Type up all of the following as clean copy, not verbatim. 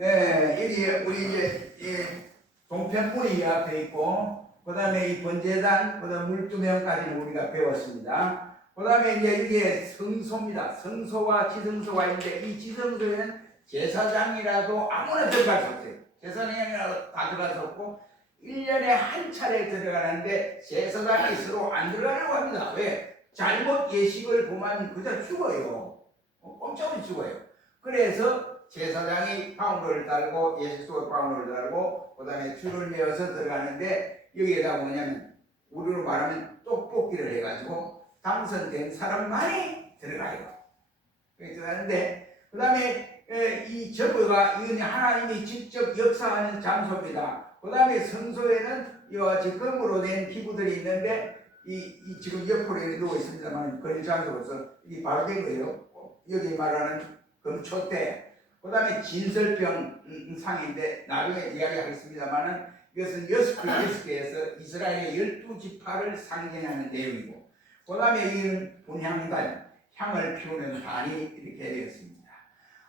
여기 우리 이제 동편문이 앞에 있고, 그 다음에 이 번제단, 그 다음 물두명까지는 우리가 배웠습니다. 그 다음에 이제 이게 성소입니다. 성소와 지성소가 있는데, 이 지성소에는 제사장이라도 아무나 들어갈 수 없어요. 제사장이라도 다 들어갈 수 없고, 1년에 한 차례 들어가는데, 제사장이 서로 안 들어가려고 합니다. 왜? 잘못 예식을 보면 그저 죽어요. 꼼짝없이 죽어요. 그래서 제사장이 방울을 달고, 예식소에 방울을 달고, 그 다음에 줄을 메어서 들어가는데, 여기에다 뭐냐면, 우리로 말하면 떡볶이를 해가지고, 당선된 사람만이 들어가요. 들어가는데, 그 다음에 이 저거가, 이건 하나님이 직접 역사하는 장소입니다. 그 다음에 성소에는 이와 같이 금으로 된 기구들이 있는데, 이 지금 옆으로 누워 있습니다만, 그런 장소로서 이게 바로 된 거예요. 여기 말하는 금초대, 그 다음에 진설병 상인데 나중에 이야기하겠습니다만은 이것은 6개에서 이스라엘의 12지파를 상징하는 내용이고, 그 다음에 이는 분향단, 향을 피우는 단이 이렇게 되었습니다.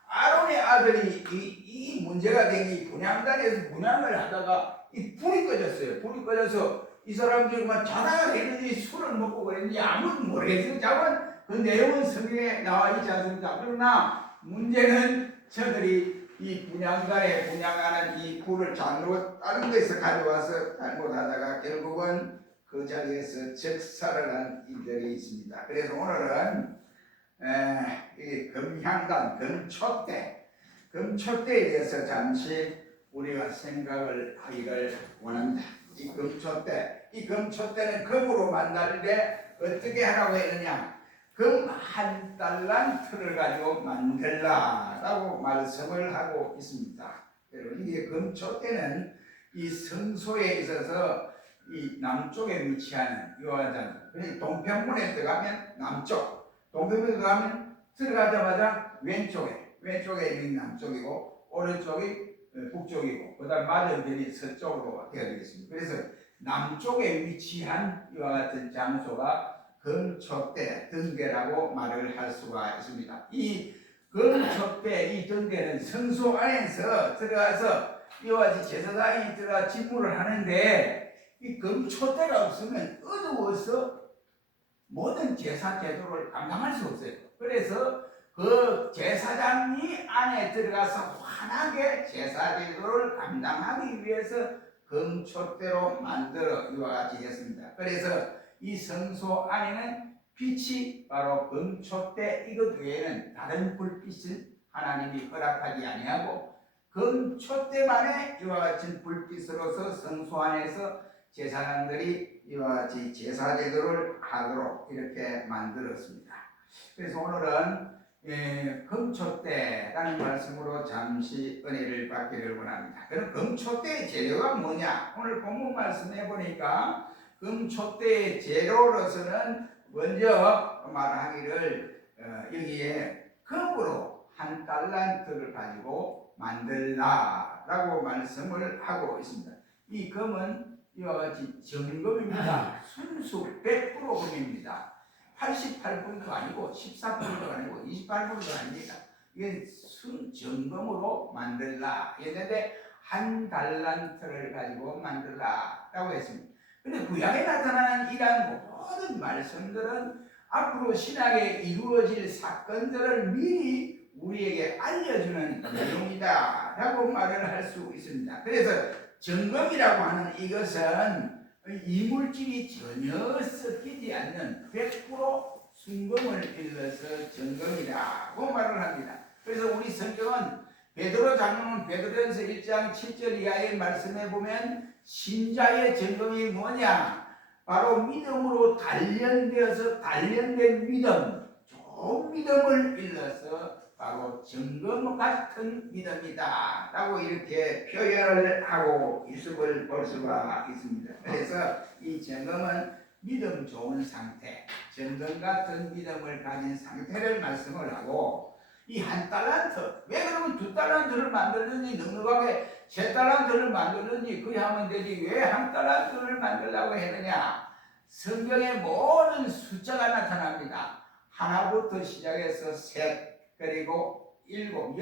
아론의 아들이 이 문제가 된 이 분향단에서 분향을 하다가 이 불이 꺼졌어요. 불이 꺼져서 이 사람들이 막 자다가 되는지 술을 먹고 그랬는지 아무도 모르겠어요. 자관 그 내용은 성경에 나와 있지 않습니까? 그러나 문제는 저들이 이 분향단에 분향하는 이 불을 잘못 다른 데서 가져와서 잘못하다가 결국은 그 자리에서 적살을 한 일들이 있습니다. 그래서 오늘은 이 금향단, 금초대에 대해서 잠시 우리가 생각을 하기를 원합니다. 이 금초대는 금으로 만들 때 어떻게 하라고 했느냐? 금 1달란트를 가지고 만들라라고 말씀을 하고 있습니다. 여러분, 이게 금초대는 이 성소에 있어서 이 남쪽에 위치하는 요하장, 그러니까 동편문에 들어가면 남쪽, 동편문에 들어가자마자 왼쪽에 있는 남쪽이고 오른쪽이 북쪽이고, 그 다음 맞은편이 서쪽으로 되어 있습니다. 그래서 남쪽에 위치한 이와 같은 장소가 금초대, 등대라고 말을 할 수가 있습니다. 이 금초대, 이 등대는 성소 안에서 들어가서 이와 같이 제사장이 들어가 직무를 하는데, 이 금초대가 없으면 어두워서 모든 제사 제도를 감당할 수 없어요. 그래서 그 제사장이 안에 들어가서 환하게 제사 제도를 감당하기 위해서 금초대로 만들어 이와 같이 했습니다. 그래서 이 성소 안에는 빛이 바로 금초대 이것 외에는 다른 불빛은 하나님이 허락하지 아니하고, 금초대만의 이와 같은 불빛으로서 성소 안에서 제사장들이 이와 같이 제사 제도를 하도록 이렇게 만들었습니다. 그래서 오늘은 금초대라는 말씀으로 잠시 은혜를 받기를 원합니다. 그럼 금초대의 재료가 뭐냐? 오늘 본문 말씀해 보니까 금초대의 재료로서는 먼저 말하기를 여기에 금으로 1달란트를 가지고 만들라라고 말씀을 하고 있습니다. 이 금은 이와 같이 정금입니다. 순수 100% 금입니다. 88%도 아니고 14%도 아니고 28%도 아닙니다. 이건 순정금으로 만들라 했는데 1달란트를 가지고 만들라라고 했습니다. 근데 구약에 나타나는 이러한 모든 말씀들은 앞으로 신약에 이루어질 사건들을 미리 우리에게 알려주는 내용이다 라고 말을 할 수 있습니다. 그래서 정금이라고 하는 이것은 이물질이 전혀 섞이지 않는 100% 순금을 일러서 정금이라고 말을 합니다. 그래서 우리 성경은 베드로 장로는 베드로전서 1장 7절 이하의 말씀에 보면 신자의 정금이 뭐냐? 바로 믿음으로 단련되어서 단련된 믿음, 좋은 믿음을 일러서 바로 정금 같은 믿음이다 라고 이렇게 표현을 하고 있음을 볼 수가 있습니다. 그래서 이 정금은 믿음 좋은 상태, 정금 같은 믿음을 가진 상태를 말씀을 하고, 이 1달란트, 왜 그러면 2달란트를 만들든지 넉넉하게 3달란트를 만들든지 그리 하면 되지 왜 1달란트를 만들려고 했느냐? 성경의 모든 숫자가 나타납니다. 하나부터 시작해서 셋, 그리고 7, 6,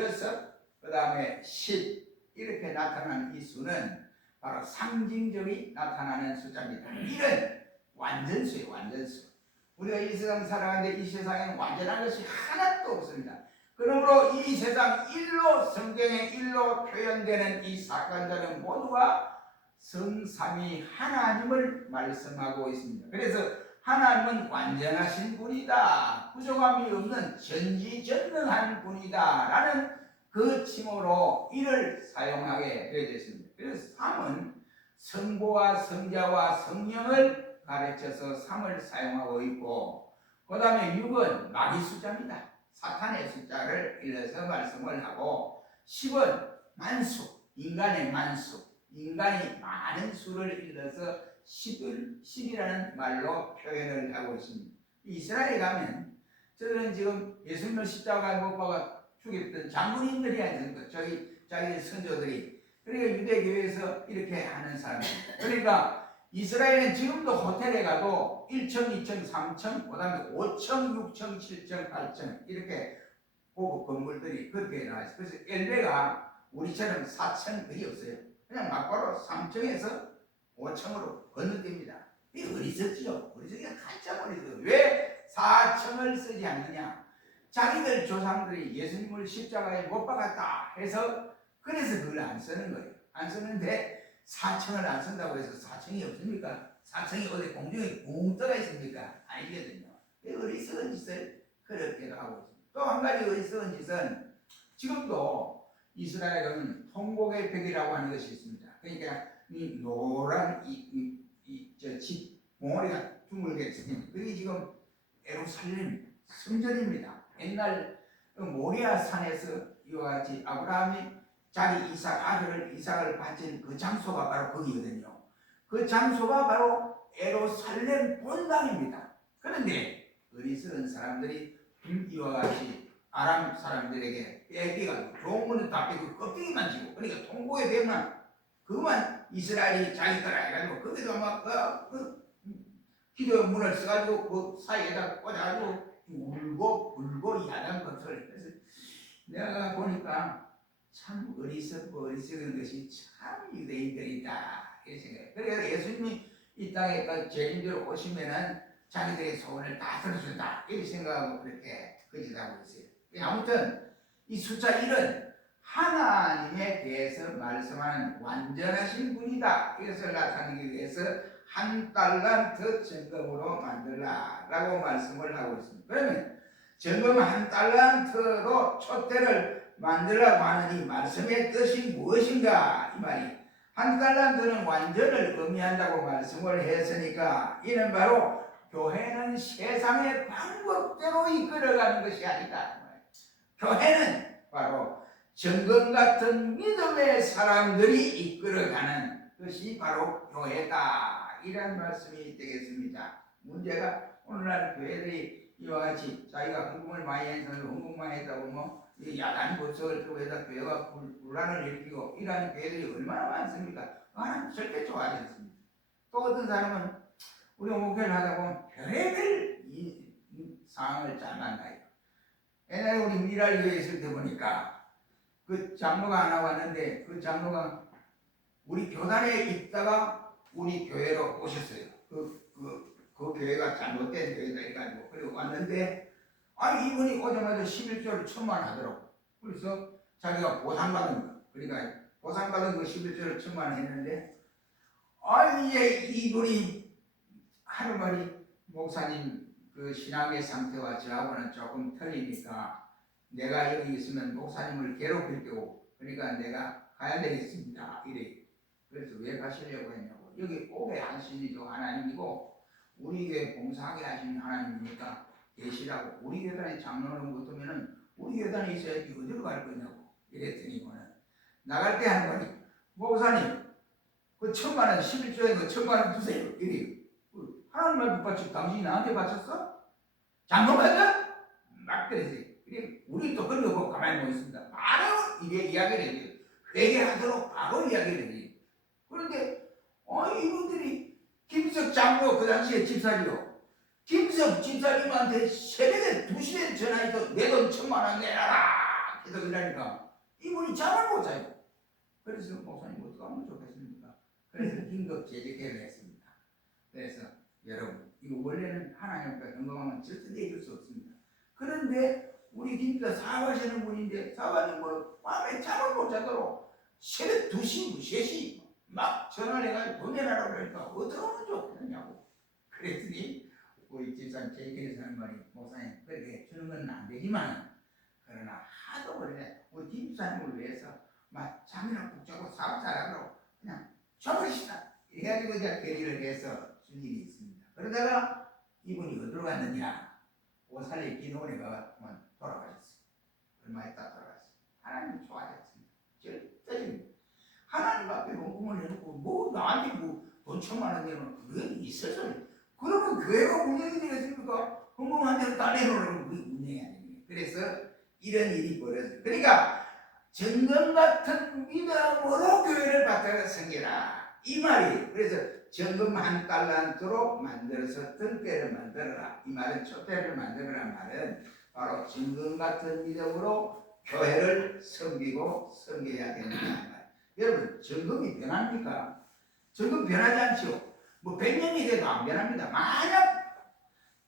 그 그 다음에 10 이렇게 나타나는 이 수는 바로 상징적이 나타나는 숫자입니다. 1은 완전수예요. 완전수. 우리가 이 세상 살아가는데 이 세상에는 완전한 것이 하나도 없습니다. 그러므로 이 세상 일로 성경의 일로 표현되는 이 사건들은 모두가 성삼위 하나님을 말씀하고 있습니다. 그래서 하나님은 완전하신 분이다. 부족함이 없는 전지전능한 분이다. 라는 그 칭호로 이를 사용하게 되어졌습니다. 그래서 3은 성부와 성자와 성령을 가르쳐서 3을 사용하고 있고, 그 다음에 6은 마귀 숫자입니다. 사탄의 숫자를 일러서 말씀을 하고, 10은 만수, 인간의 만수, 인간이 많은 수를 일러서 10이라는 말로 표현을 하고 있습니다. 이스라엘에 가면 저들은 지금 예수님을 십자가에 못 박아 죽였던 장군님들이 아니었습니까? 자기 선조들이. 그러니까 유대교회에서 이렇게 하는 사람입니다. 그러니까 이스라엘은 지금도 호텔에 가도 1층, 2층, 3층, 그 다음에 5층, 6층, 7층, 8층 이렇게 고급 건물들이 그렇게 나와 있어요. 그래서 엘베가 우리처럼 4층 그게 없어요. 그냥 막바로 3층에서 5층으로 건너뜁니다. 이게 어리석죠? 어리석기가 가짜 어리석어. 왜 4층을 쓰지 않느냐? 자기들 조상들이 예수님을 십자가에 못 박았다 해서 그래서 그걸 안 쓰는 거예요. 안 쓰는데 4층을 안 쓴다고 해서 4층이 없습니까? 4층이 어디 공중에 붕 떠가 있습니까? 아니거든요. 어리석은 짓을 그렇게 하고 있습니다. 또 한 가지 어리석은 짓은 지금도 이스라엘은 통곡의 벽이라고 하는 것이 있습니다. 그러니까 이 노란 집 몽어리가 둥글게 생긴 그게 지금 예루살렘 성전입니다. 옛날 모리아 산에서 이와 같이 아브라함이 자기 아들을 이삭을 바친 그 장소가 바로 거기거든요. 그 장소가 바로 예루살렘 본당입니다. 그런데 어리석은 사람들이 이와 같이 아람 사람들에게 빼기가 좋은 거는 다 빼고 껍데기만 지고, 그러니까 통곡의 벽만 그만 이스라엘이 자기 거라 해가지고 거기서 막 기도 문을 써가지고 그 사이에다 꽂아가지고 울고 불고 야단 건설을 해서 내가 보니까 참 어리석은 것이 참 유대인들이다 이렇게 생각해요. 그래서 예수님이 이 땅에 죄인들 오시면은 자기들의 소원을 다 들어준다 이렇게 생각하고 그렇게 거짓하고 있어요. 아무튼 이 숫자 1은 하나님에 대해서 말씀하는 완전하신 분이다. 이것을 나타내기 위해서 한 달란트 정금으로 만들라라고 말씀을 하고 있습니다. 그러면 정금 한 달란트로 촛대를 만들라고 하는 이 말씀의 뜻이 무엇인가? 이 말이 한 달란트는 완전을 의미한다고 말씀을 했으니까 이는 바로 교회는 세상의 방법대로 이끌어가는 것이 아니다. 교회는 바로 정금 같은 믿음의 사람들이 이끌어가는 것이 바로 교회다. 이런 말씀이 되겠습니다. 문제가 오늘날 교회들이 이와 같이 자기가 헌금을 많이 해서 헌금만 했다고 야단 보석을 들고 해서 교회가 분란을 일으키고 이러한 교회들이 얼마나 많습니까? 하나님 절대 좋아하지 않습니다. 또 어떤 사람은 우리 목회를 하다 보면 별의별 이 상황을 잘 만나요. 옛날에 우리 미랄교회에 있을 때 보니까 그 장로가 하나 왔는데 그 장로가 우리 교단에 있다가 우리 교회로 오셨어요. 그 교회가 잘못된 교회다 해가지고 그리고 왔는데 이분이 오자마자 11조를 천만하더라고. 그래서 자기가 보상받은 거 그러니까 보상받은 거 11조를 천만했는데 이제 이분이 하루만이 목사님 그 신앙의 상태와 저하고는 조금 틀리니까 내가 여기 있으면 목사님을 괴롭힐 거고 그러니까 내가 가야 되겠습니다. 이래. 그래서 왜 가시려고 했냐고. 여기 오게 하신 이도 하나님이고 우리 교회 봉사하게 하신 하나님이니까 계시라고. 우리 교단에 장로를 못하면은 우리 교단에 있어야지 어디로 갈 거냐고. 이랬더니거는 나갈 때 하는 거니 목사님 그 1,000,000원 11조에 그 1,000,000원 주세요. 이래. 하나님 말 붙받쳐 당신이 나한테 바쳤어? 장로 맞아? 막 그러지. 우리 또 그런 거 보고 가만히 못 있습니다. 바로 이게 이야기를 해요. 회개하도록 바로 이야기를 해요. 그런데 이분들이 김석 장로 그 당시에 집사리요. 김석 집사님한테 새벽에 2시에 전화해서 내 돈 1,000,000원 내놔라. 그래서 그러니까 이분이 잠을 못 자요. 그래서 목사님 어떻게 하면 좋겠습니까? 그래서 긴급 재직 계획을 했습니다. 그래서 여러분, 이거 원래는 하나님 앞에 건강하면 절대 내줄 수 없습니다. 그런데 우리 진짜 사업하시는 분인데 사업하는 거 밤에 잠을 못 자도록 새벽 2시, 3시 막 전화를 해가지고 돈 내라고 그러니까 어떻게 하면 좋겠느냐고. 그랬더니 우리 집사님 제일에서 하는 말이 목사님 그렇게 주는 건 안 되지만 그러나 하도 그래 우리 집사님을 위해서 막 잠이나 푹 자고 사업 잘하도록 그냥 줘버리시다. 이래가지고 제가 결의를 해서 준 일이 있습니다. 그러다가 이분이 어디로 갔느냐 오살리 기도원에 가면 돌아가셨어요. 얼마 있다 돌아갔어요. 하나님 좋아하셨습니다. 절대적입니다. 하나님 앞에 헌금을 해놓고 뭐 나한테 뭐돈 1,000만 원 내면 그게 있어서 그러면 교회가 운영이 되겠습니까? 헌금 한 대로 다 내놓으면 그게 운영이 아닙니다. 그래서 이런 일이 벌어져요. 그러니까 정금 같은 믿음으로 교회를 바꿔 섬겨라 이 말이. 그래서 정금 1달란트로 만들어서 등대를 만들어라 이 말은 촛대를 만들어라 말은 바로 정금 같은 믿음으로 교회를 섬기고 섬겨야 된다는 말. 여러분 정금이 변합니까? 정금 변하지 않죠. 뭐 100년이 돼도 안 변합니다. 만약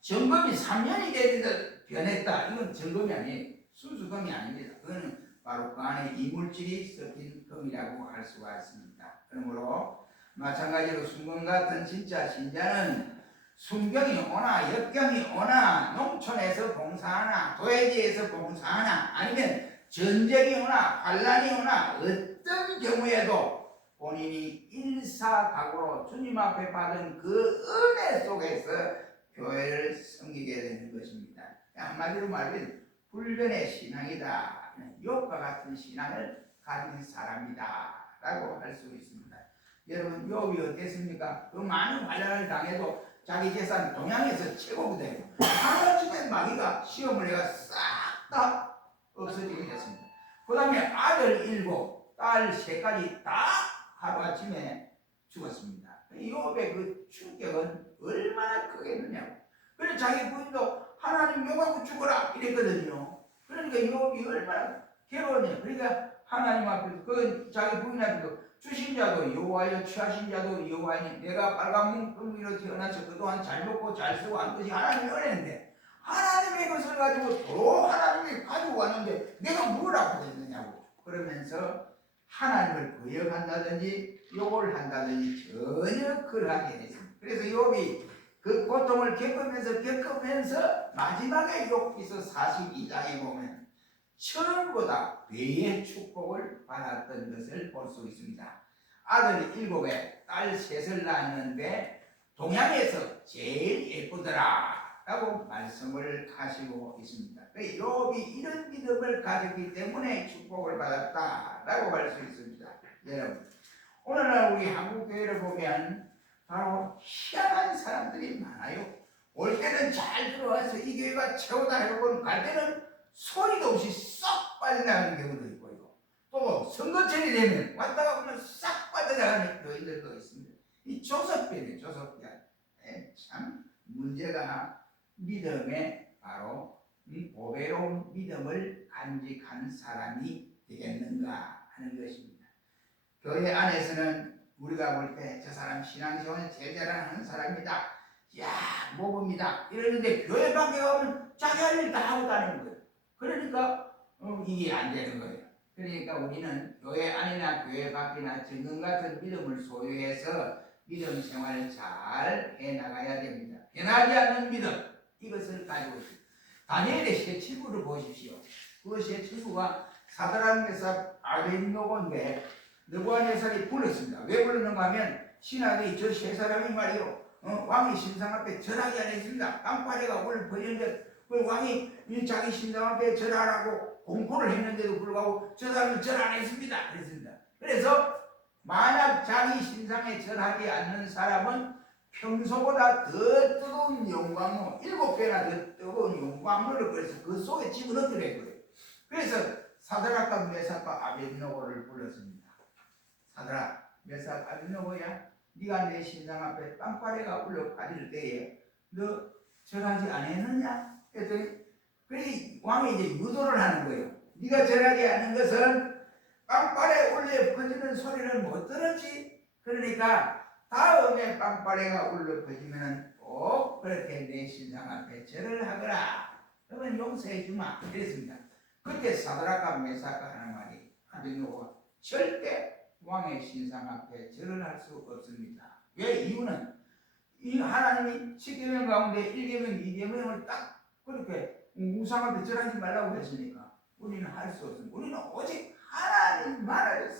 정금이 3년이 돼도 변했다 이건 정금이 아니에요. 순수금이 아닙니다. 그거는 바로 그 안에 이물질이 섞인 금이라고 할 수가 있습니다. 그러므로 마찬가지로 순금 같은 진짜 신자는 순경이 오나 역경이 오나 농촌에서 봉사하나 도회지에서 봉사하나 아니면 전쟁이 오나 환란이 오나 어떤 경우에도 본인이 일사각오로 주님 앞에 받은 그 은혜 속에서 교회를 섬기게 되는 것입니다. 한마디로 말하면 불변의 신앙이다. 욥과 같은 신앙을 가진 사람이다 라고 할 수 있습니다. 여러분 욥이 어땠습니까? 그 많은 환란을 당해도 자기 재산 동양에서 최고 부대예요. 하나쯤에 마귀가 시험을 해가 싹 다 없어지게 됐습니다. 그 다음에 아들 7, 딸 3까지 다 하루아침에 죽었습니다. 욥의 그 충격은 얼마나 크겠느냐고. 그래서 자기 부인도 하나님 욥하고 죽어라 이랬거든요. 그러니까 욥이 얼마나 괴로웠냐. 그러니까 하나님 앞에서 그 자기 부인 앞에서 주신 자도 여호와여 취하신 자도 여호와니 내가 빨간 뭉텅이로 태어나서 그동안 잘 먹고 잘 쓰고 한 것이 하나님의 은혜인데 하나님의 것을 가지고 또 하나님이 가지고 왔는데 내가 뭐라고 했느냐고. 그러면서 하나님을 거역한다든지 욕을 한다든지 전혀 그러하게 됐습니다. 그래서 욥이 그 고통을 겪으면서 마지막에 욥기서 42장에 보면 처음보다 배의 축복을 받았던 것을 볼 수 있습니다. 아들 7에 딸 3을 낳았는데 동양에서 제일 예쁘더라 라고 말씀을 하시고 있습니다. 욥이 이런 믿음을 가졌기 때문에 축복을 받았다 라고 할 수 있습니다. 여러분 오늘날 우리 한국교회를 보면 바로 희한한 사람들이 많아요. 올 때는 잘 들어와서 이 교회가 최고다 해보고 갈 때는 소리도 없이 쏙 빠져나가는 경우도 있고요. 또 선거철이 되면 왔다가 보면 싹 빠져나가는 교회들도 있습니다. 이 조석변이에요. 조석변. 참 문제가 믿음에 바로 이 보배로운 믿음을 간직한 사람이 되겠는가 하는 것입니다. 교회 안에서는 우리가 볼 때 저 사람 신앙생활 제자랑하는 사람이다. 야 모범이다. 이러는데 교회 밖에 가면 자기 할 일 다 하고 다니는 거예요. 그러니까 이게 안 되는 거예요. 그러니까 우리는 교회 안이나 교회 밖이나 정금 같은 믿음을 소유해서 믿음 생활을 잘 해나가야 됩니다. 변하지 않는 믿음 이것을 가지고 있습니다. 다니엘의 세 친구를 보십시오. 그 세 친구가 사드락 메삭 아벳노고인데 느부갓네살이 불렀습니다. 왜 불렀는가 하면 신하들이 저 세 사람이 말이요 왕의 신상 앞에 절하지 않았습니다. 깜파리가 오늘 벌였는데 그 왕이 자기 신상 앞에 절하라고 공포를 했는데도 불구하고 저 사람은 절 안 했습니다. 그랬습니다. 그래서 만약 자기 신상에 절하지 않는 사람은 평소보다 더 뜨거운 영광로 7배나 더 뜨거운 영광로를 그래서 그 속에 집어넣게 거예요. 그래서 사드락과 메삭과 아벳노고를 불렀습니다. 사드락, 메삭, 아벳노고야 네가 내 신상 앞에 빵파리가 울려 가릴 때에 너 절하지 않았느냐? 그랬더니 왕이 이제 유도를 하는 거예요. 네가 절하지 않은 것은 빵빠레 울려 퍼지는 소리를 못 들었지. 그러니까 다음에 빵빠레가 울려 퍼지면 꼭 그렇게 내 신상 앞에 절을 하거라. 그러면 용서해 주마. 이랬습니다. 그때 사드락과 메삭과 하는 말이 아베노고가 절대 왕의 신상 앞에 절을 할 수 없습니다. 왜? 이유는 이 하나님이 10계명 가운데 1계명, 2계명을 딱 그렇게 우상 앞에 절하지 말라고 했으니까 우리는 할 수 없습니다. 우리는 오직 하나님만을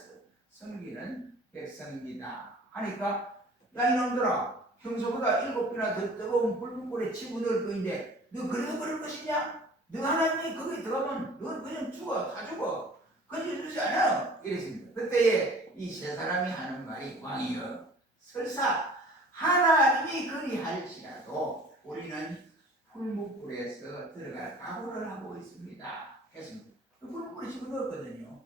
섬기는 백성입니다. 하니까 야 이놈들아, 평소보다 7배나 더 뜨거운 불문불에 집어넣을 거인데 너 그래도 그럴 것이냐? 너 하나님이 거기에 들어가면 너 그냥 죽어. 다 죽어. 건져주지 않아. 이랬습니다. 그때에 이 세 사람이 하는 말이 왕이여 설사 하나님이 그리할지라도 우리는 풀무불에서 들어갈 각오를 하고 있습니다. 했습니다. 그 풀무불에 집어넣었거든요.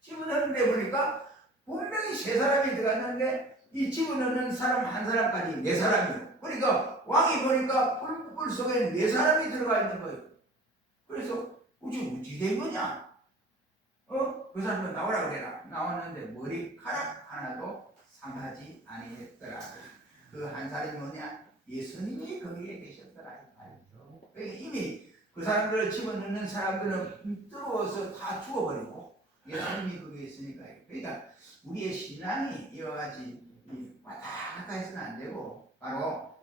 집어넣는데 보니까 분명히 세 사람이 들어갔는데 이 집어넣는 사람 한 사람까지 네 사람이요. 그러니까 왕이 보니까 풀무불 속에 네 사람이 들어가 있는 거예요. 그래서 어찌 된 거냐? 그 사람은 나오라 그래라. 나왔는데 머리카락 하나도 상하지 아니했더라. 그 한 사람이 뭐냐? 예수님이 거기에 계셨더라. 그러니까 이미 그 사람들을 집어넣는 사람들은 뜨거워서 다 죽어버리고 예수님이 거기에 있으니까. 그러니까 우리의 신앙이 이와 같이 왔다 갔다 해서는 안 되고 바로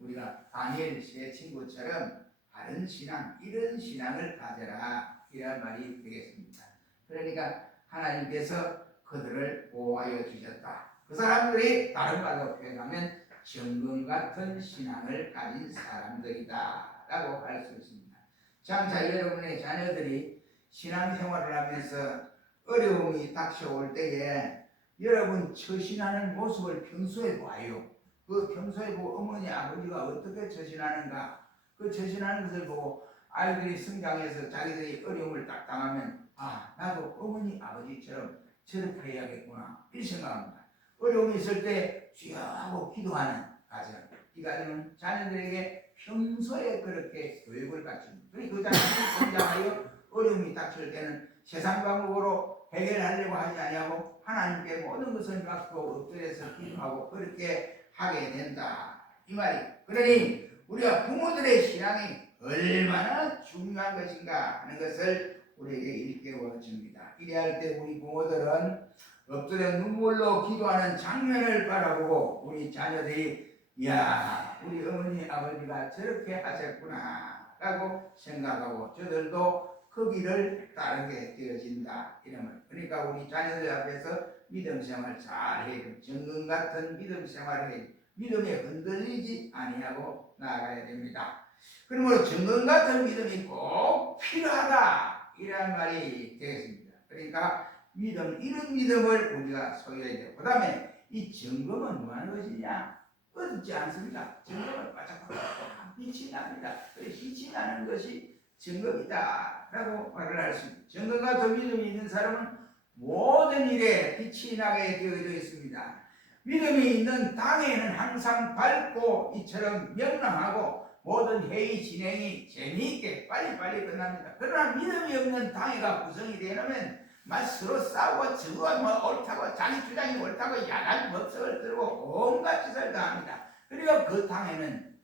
우리가 다니엘 씨의 친구처럼 바른 신앙, 이런 신앙을 가져라. 이런 말이 되겠습니다. 그러니까 하나님께서 그들을 보호하여 주셨다. 그 사람들이 다른 말로 표현하면 정금 같은 신앙을 가진 사람들이다 라고 할 수 있습니다. 장차 여러분의 자녀들이 신앙생활을 하면서 어려움이 닥쳐올 때에 여러분 처신하는 모습을 평소에 봐요. 그 평소에 보고 어머니 아버지가 어떻게 처신하는가, 그 처신하는 것을 보고 아이들이 성장해서 자기들이 어려움을 딱 당하면 아 나도 어머니 아버지처럼 저렇게 해야겠구나 이 생각합니다. 어려움이 있을 때 주여 하고 기도하는 가정, 이 가정은 자녀들에게 평소에 그렇게 교육을 갖춥니다. 그 자녀들이 성장하여 어려움이 닥칠 때는 세상 방법으로 해결하려고 하지 아니하고 하나님께 모든 것을 맡고 엎드려서 기도하고 그렇게 하게 된다 이 말이. 그러니 우리가 부모들의 신앙이 얼마나 중요한 것인가 하는 것을 우리에게 일깨워 줍니다. 이래할 때 우리 부모들은 엎드려 눈물로 기도하는 장면을 바라보고 우리 자녀들이 이야 우리 어머니 아버지가 저렇게 하셨구나 라고 생각하고 저들도 그 길을 따르게 되어진다 이러면. 그러니까 우리 자녀들 앞에서 믿음 생활 잘 해야 정금 같은 믿음 생활을 해야 믿음에 흔들리지 아니하고 나아가야 됩니다. 그러므로 정금 같은 믿음이 꼭 필요하다 이런 말이 되겠습니다. 그러니까 믿음, 이런 믿음을 우리가 소유해야 돼요. 그 다음에 이 점검은 뭐 하는 것이냐? 어둡지 않습니다. 점검은 바짝바짝 빛이 납니다. 그래서 빛이 나는 것이 점검이다 라고 말을 할 수 있습니다. 점검 같은 믿음이 있는 사람은 모든 일에 빛이 나게 되어져 있습니다. 믿음이 있는 당에는 항상 밝고 이처럼 명랑하고 모든 회의 진행이 재미있게 빨리빨리 끝납니다. 그러나 믿음이 없는 당회가 구성이 되려면 서로 싸우고 저거 뭐 옳다고 자기 주장이 옳다고 야단 법석을 들고 온갖 짓을 다 합니다. 그리고 그 당에는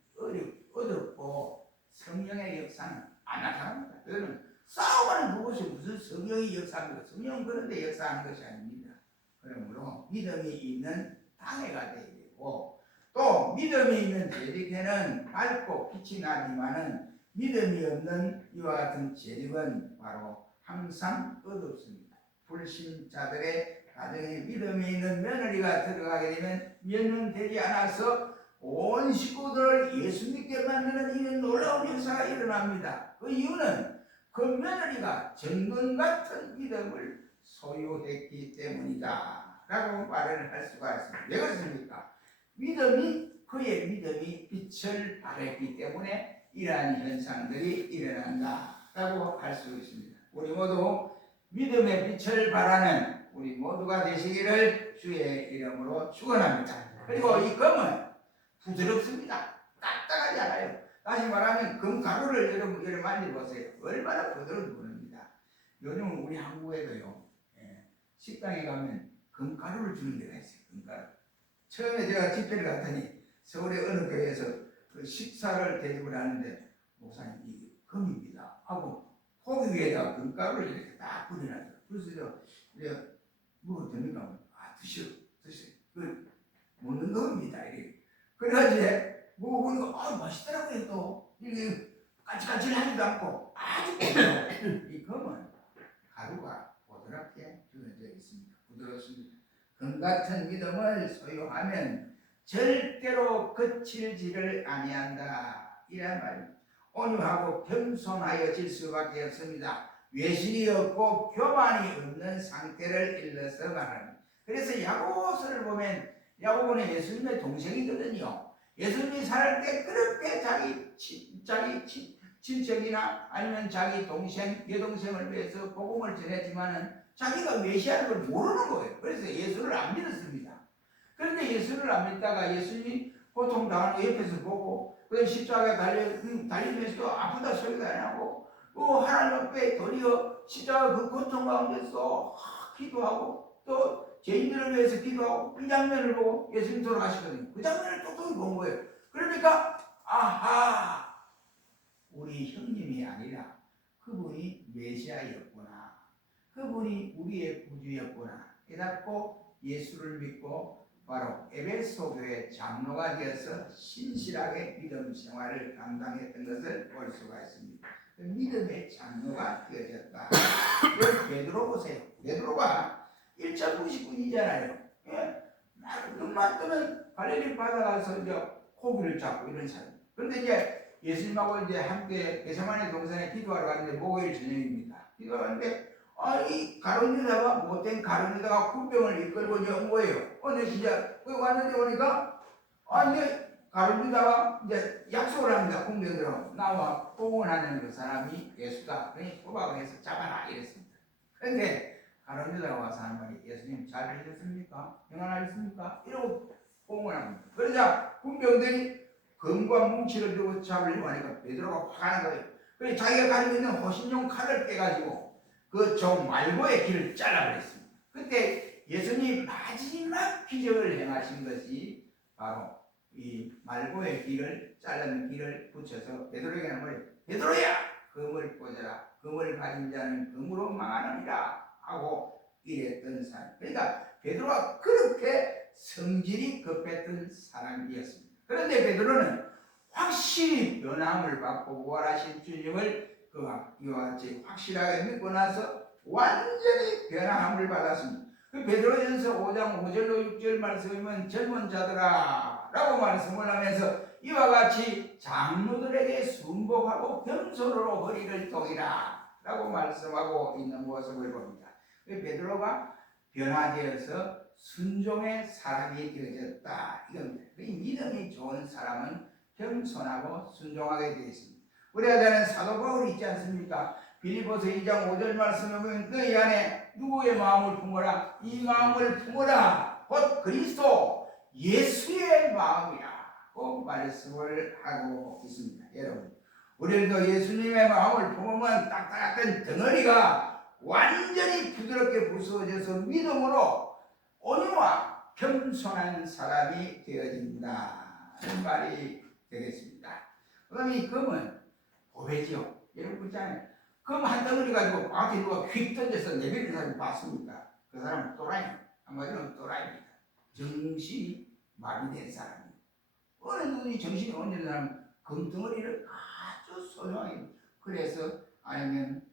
어둡고 성령의 역사는 안 나타납니다. 그거는 싸우고는 그것이 무슨 성령의 역사입니까? 성령은 그런데 역사하는 것이 아닙니다. 그러므로 믿음이 있는 당회가 되어야 되고 또 믿음이 있는 재직회는 밝고 빛이 나지만은 믿음이 없는 이와 같은 재직은 바로 항상 어둡습니다. 불신자들의 가정에 믿음이 있는 며느리가 들어가게 되면 면면되지 않아서 온 식구들을 예수 믿게 만드는 이런 놀라운 역사가 일어납니다. 그 이유는 그 며느리가 정금 같은 믿음을 소유했기 때문이다 라고 말을 할 수가 있습니다. 왜 그렇습니까? 그의 믿음이 빛을 발했기 때문에 이러한 현상들이 일어난다라고 할 수 있습니다. 우리 모두 믿음의 빛을 발하는 우리 모두가 되시기를 주의 이름으로 축원합니다. 그리고 이 금은 부드럽습니다. 딱딱하지 않아요. 다시 말하면 금가루를 여러분 만져보세요. 얼마나 부드러운 금입니다. 요즘 우리 한국에도요. 식당에 가면 금가루를 주는 데가 있어요. 금가루. 처음에 제가 집회를 갔더니 서울의 어느 교회에서 그 식사를 대접을 하는데 목사님 이게 금입니다 하고 고기 위에다가 금가루를 이렇게 딱 뿌려놨어요. 그래서 제가 뭐 됩니까? 아 드셔. 그 먹는 겁니다. 이렇게. 그래가지고 먹어보니까 아 맛있더라고요. 또 이게 까칠까칠하지도 않고 아주 부드러워요. 이 금은 가루가 부드럽게 주어져 있습니다. 부드럽습니다. 금 같은 믿음을 소유하면 절대로 거칠지를 아니한다. 이란 말입니다. 온유하고 겸손하여질 수밖에 없습니다. 외신이 없고 교만이 없는 상태를 일러서 말합니다. 그래서 야고보서를 보면 야고보는 예수님의 동생이거든요. 예수님이 살 때 그렇게 자기 친척이나 아니면 자기 동생, 여동생을 위해서 복음을 전했지만은 자기가 메시아를 걸 모르는 거예요. 그래서 예수를 안 믿었습니다. 그런데 예수를 안 믿다가 예수님이 고통당하는 거 옆에서 보고 그다음 십자가에 달리면서도 아프다 소리도 안 하고 하나님 앞에 도리어 십자가 그 고통 가운데서 기도하고 또 죄인들을 위해서 기도하고 이 장면을 보고 예수님 돌아가시거든요. 그 장면을 똑똑히 본 거예요. 그러니까 아하 우리 형님이 아니라 그분이 메시아였구나. 그분이 우리의 구주였구나. 깨닫고 예수를 믿고 바로 에베소 교회 장로가 되어서 신실하게 믿음 생활을 감당했던 것을 볼 수가 있습니다. 믿음의 장로가 되어졌다. 베드로 보세요. 베드로가 1장 99이잖아요. 예? 눈만 뜨면 갈릴리 바다 가서 이제 고기를 잡고 이런 사람. 그런데 이제 예수님하고 이제 함께 게세마네 동산에 기도하러 갔는데 목요일 저녁입니다. 기도하는데 이 가룟 유다가 못된 가룟 유다가 군병을 이끌고 이제 온 거예요. 근데 진짜 거기 왔는데 보니까 이제 가룟 유다가 이제 약속을 합니다. 군병들하고 나와 복원하는 그 사람이 예수다. 그러니 포박을 해서 잡아라 이랬습니다. 그런데 가룟 유다가 와서 하는 말이 예수님 잘 되셨습니까? 평안하셨습니까? 이러고 복원합니다. 그러자 군병들이 금과 뭉치를 들고 잡으려고 하니까 베드로가 화가 난 거예요. 그래서 자기가 가지고 있는 호신용 칼을 빼가지고 그 종 말고의 길을 잘라버렸습니다. 그때 예수님이 마지막 기적을 행하신 것이 바로 이 말고의 길을 자르는 길을 붙여서 베드로에게 하는 거예요. 베드로야 금을 꽂아라. 금을 가진 자는 금으로 망하느니라 하고 이랬던 사람. 그러니까 베드로가 그렇게 성질이 급했던 사람이었습니다. 그런데 베드로는 확실히 변함을 받고 부활하신 주님을 이와 같이 확실하게 믿고 나서 완전히 변함을 받았습니다. 그 베드로전서 5장 5절로 6절 말씀은 젊은 자들아 라고 말씀을 하면서 이와 같이 장로들에게 순복하고 겸손으로 허리를 동이라 라고 말씀하고 있는 모습을 봅니다. 베드로가 변화되어서 순종의 사람이 되어졌다 이겁니다. 믿음이 좋은 사람은 겸손하고 순종하게 되어 있습니다. 우리가 잘 아는 사도 바울이 있지 않습니까? 빌립보서 2장 5절 말씀에 보면 너희 안에 누구의 마음을 품어라? 이 마음을 품어라. 곧 그리스도 예수의 마음이라고 말씀을 하고 있습니다. 여러분 우리도 예수님의 마음을 품으면 딱딱한 덩어리가 완전히 부드럽게 부서져서 믿음으로 온유와 겸손한 사람이 되어진다 하는 말이 되겠습니다. 그 다음에 이 금은 보배지요. 여러분 그렇잖아요. 금 한 덩어리 가지고 밖에 누가 휙 던져서 내뱉는 사람이 봤습니까? 그 사람은 또라이, 한마디로 또라이입니다. 정신이 마비된 사람이에요. 어느 누구니 정신이 없는 사람은 금덩어리를 아주 소중하게 그래서 아니면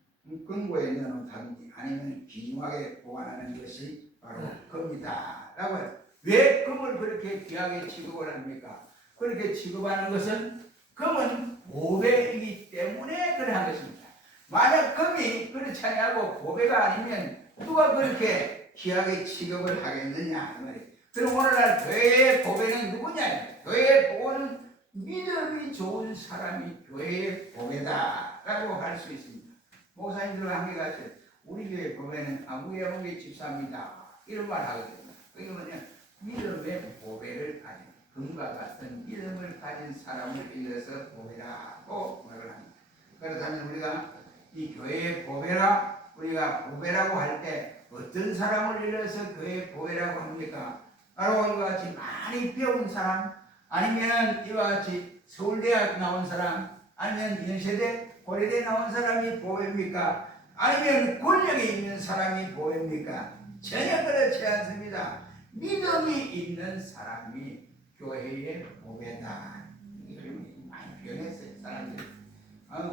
금고에 넣어놓다든지 아니면 귀중하게 보관하는 것이 바로 금이다 라고 해요. 왜 금을 그렇게 귀하게 취급을 합니까? 그렇게 취급하는 것은 금은 보배이기 때문에 그러한 것입니다. 만약 금이 그렇지 아니하고 보배가 아니면 누가 그렇게 귀하게 취급을 하겠느냐 이 말이에요. 그럼 오늘날 교회의 보배는 누구냐? 교회의 보배는 믿음이 좋은 사람이 교회의 보배다 라고 할 수 있습니다. 목사님들과 함께 같이 우리 교회 보배는 아무개 집사입니다 이런 말 하거든요. 그게 뭐냐? 믿음의 보배를 가진 금과 같은 믿음을 가진 사람을 일러서 보배라고 말을 합니다. 그렇다면 우리가 이 교회의 보배라 우리가 보배라고 할 때 어떤 사람을 일러서 교회 보혜라고 합니까? 바로 이와 같이 많이 배운 사람, 아니면 이와 같이 서울대학 나온 사람, 아니면 연세대, 고려대 나온 사람이 보혜입니까? 아니면 권력에 있는 사람이 보혜입니까? 전혀 그렇지 않습니다. 믿음이 있는 사람이 교회의 보배다. 이런 많이 변했어요, 사람들이.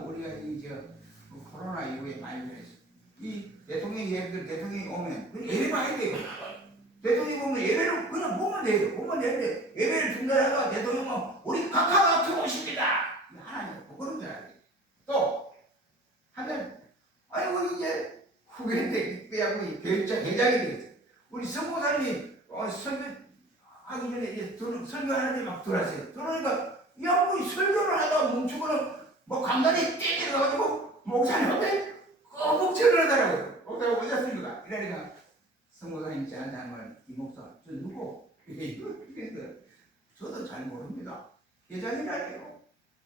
우리가 코로나 이후에 많이 변했어요. 이 대통령이 대통령이 오면 그냥 예배 많이 돼요. 대통령이 보면 예배를 그냥 보면 돼요. 보면 되는데 예배를 중단하다가 대통령은 우리 각하가 들어오십니다. 하나님 그런 줄 알아요. 또 하면 아이고 이제 후계인데 빼하고 계장이 되겠어요. 우리 선교사님이 설교하기 전에 이제 설교하는데 막 들어왔어요. 들어오니까 이 양반이 설교를 하다가 멈추고는 뭐 강단에 땡겨가지고 목사님한테 꼭복절을 하더라고요. 목사가 오셨습니까? 이러니까 선교사님 저한테 한 말, 이 목사 저 누구? 그래서 저도 잘 모릅니다. 계장이라니요.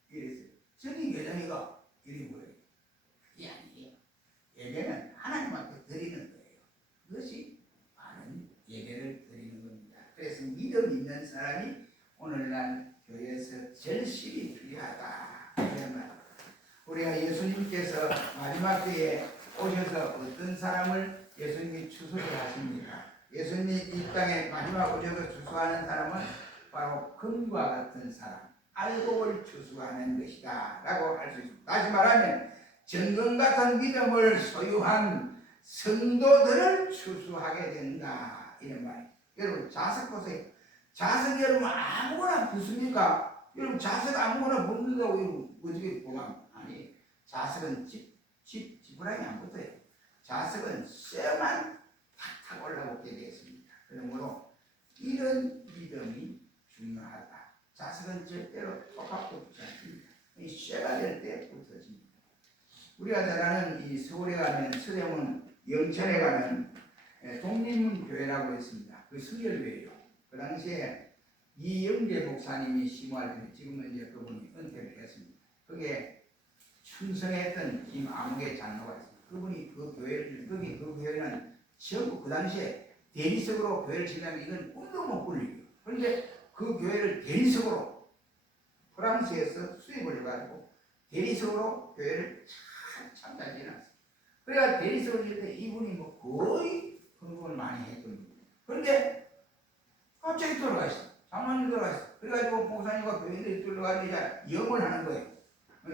이랬어요. 저기 계장이가 이런 거예요. 그게 아니에요. 예배는 하나님한테 드리는 거예요. 그것이 바른 예배를 드리는 겁니다. 그래서 믿음 있는 사람이 오늘날 교회에서 절실히 필요하다. 이런 말. 우리가 예수님께서 마지막 때에 오셔서 어떤 사람을 예수님이 추수를 하십니까? 예수님이 이 땅에 마지막 오셔서 추수하는 사람은 바로 금과 같은 사람, 알곡을 추수하는 것이다 라고 할 수 있습니다. 다시 말하면 정금 같은 믿음을 소유한 성도들을 추수하게 된다 이런 말이에요. 여러분 자석 보세요. 자석 여러분 아무거나 붙습니까? 여러분 자석 아무거나 붙는다고 어떻게 보면 아니, 자석은 지푸라기 안 붙어요. 자석은 쇠만 탁탁 올라오게 되었습니다. 그러므로 이런 믿음이 중요하다. 자석은 절대로 톡하고 붙지 않습니다. 이 쇠가 될 때 붙어집니다. 우리가 잘 아는 이 서울에 가면 서대문 영천에 가면 독립문 교회라고 있습니다. 그 성결교회예요. 그 당시에 이영재 목사님이 심호할 때 지금은 이제 그분이 은퇴를 했습니다. 그게 충성했던 김아무개 장로가 있습니다. 그분이 그 교회를 거기 그 교회는 전부 그 당시에 대리석으로 교회를 지내면 이건 꿈도 못 꿀리고 그런데 그 교회를 대리석으로 프랑스에서 수입을 해가지고 대리석으로 교회를 참 잘 지났어요. 그래가 대리석을 지을 때 이분이 뭐 거의 헌금을 많이 했던 겁니다. 그런데 갑자기 돌아가셨어요. 장로님 돌아가셨어요. 그래가지고 목사님과 교인들이 들어가서 이제 영을 하는 거예요.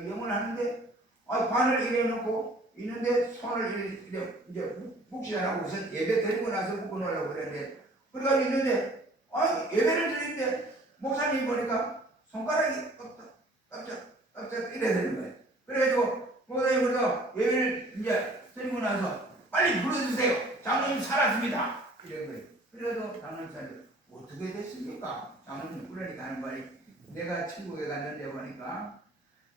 영을 하는데 관을 이래 놓고 있는데 손을 이제 묵시 안 하고 우선 예배 드리고 나서 묶어 놓으려고 그랬는데 그래가지고 있는데 예배를 드리는데 목사님이 보니까 손가락이 깜짝 이래 되는 거예요. 그래가지고 목사님이 그래서 예배를 이제 드리고 나서 빨리 불러주세요. 장로님 살았습니다. 이런 거예요. 그래도 장로님 살았어요. 어떻게 됐습니까? 장로님 그러니까 하는 말이 내가 천국에 갔는데 보니까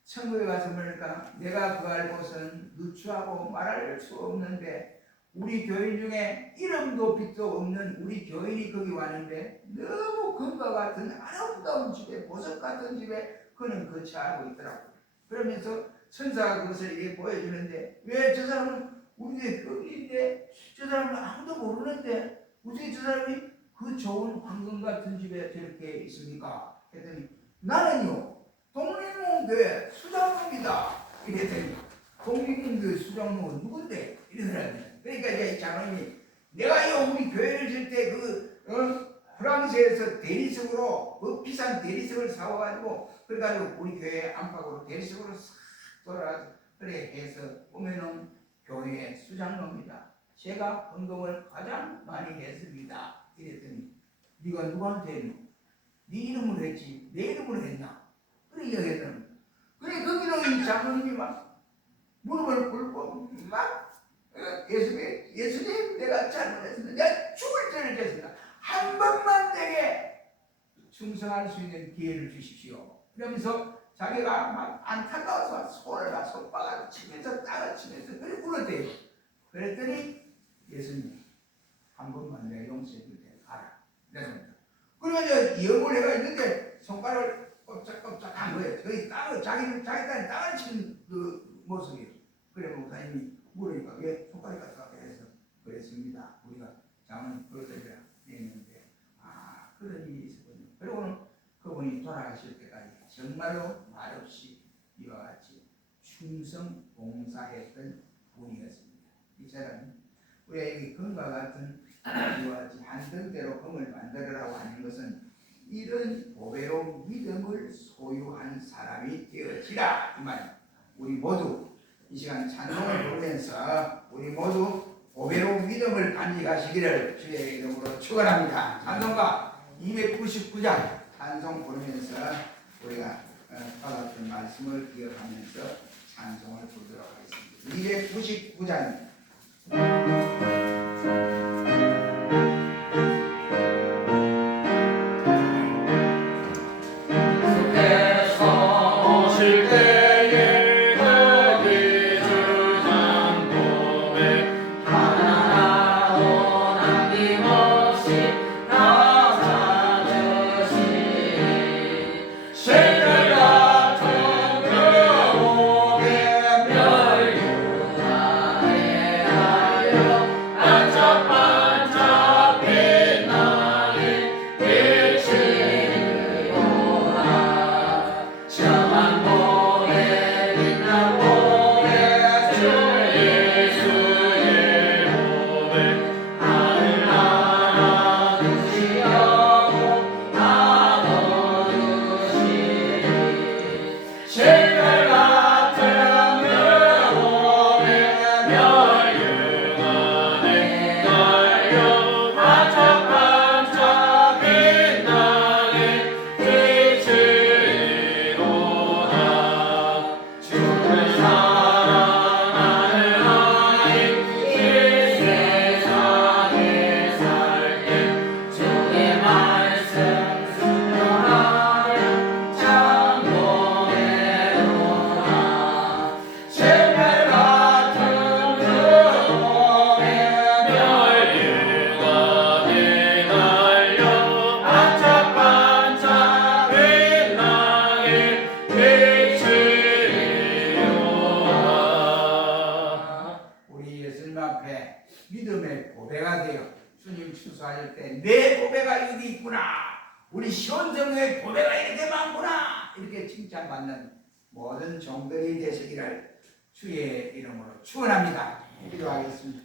천국에 가서 보니까 내가 구할 곳은 누추하고 말할 수 없는데 우리 교인 중에 이름도 빛도 없는 우리 교인이 거기 왔는데 너무 금과 같은 아름다운 집에 보석 같은 집에 그는 거처하고 있더라고요. 그러면서 천사가 그것을 이렇게 보여주는데 왜 저 사람은 우리 교인인데 저 사람은 아무도 모르는데 어떻게 저 사람이 그 좋은 황금 같은 집에 저렇게 있습니까? 했더니 나는요 독립문교회 수장로입니다. 이랬더니 독립문교회 수장로는 누군데? 이러더라고요. 그러니까 이제 이 장로님이 내가 우리 교회를 질 때 프랑스에서 대리석으로 그 비싼 대리석을 사와가지고 그래가지고 우리 교회 안팎으로 대리석으로 싹 돌아가서 그래 해서 보면은 교회 수장로입니다. 제가 헌금을 가장 많이 했습니다. 이랬더니 네가 누구한테 했노? 네 이름으로 했지 내 이름으로 했나? 그래 이야기했다는 그래 거기는 이 장로님이 막 무릎을 꿇고 막 예수님 내가 잘못했습니다. 내가 죽을 죄를 졌습니다. 한 번만 내게 충성할 수 있는 기회를 주십시오. 그러면서 자기가 막 안타까워서 손을 막 손바닥을 치면서 땅을 치면서 그래 울었대요. 그랬더니 예수님 한 번만 내가 용서해 줄 테니까 가라. 그러면 영을 해가 있는데 손가락을 꼼짝꼼짝 한 거예요. 거의 땅을 자기 땅에 땅을 치는 그 모습이에요. 그래 목사님이 물으니까 왜 손가락이 갔다 해서 그랬습니다. 정말로 말없이 이와 같이 충성 봉사했던 분이었습니다. 이 사람은 우리에게 금과 같은 이와 같이 한등대로 금을 만들으라고 하는 것은 이런 보배로운 믿음을 소유한 사람이 되어지라 이 말. 우리 모두 이 시간 찬송을 부르면서 우리 모두 보배로운 믿음을 간직하시기를 주의 이름으로 축원합니다. 찬송가 299장 찬송 부르면서 우리가 받았던 말씀을 기억하면서 찬송을 부르도록 하겠습니다. 299장 믿음의 보배가 되어 주님 추수할 때 내 보배가 여기 있구나, 우리 시온성의 보배가 이렇게 많구나, 이렇게 칭찬받는 모든 종들이 되시기를 주의 이름으로 축원합니다. 기도하겠습니다.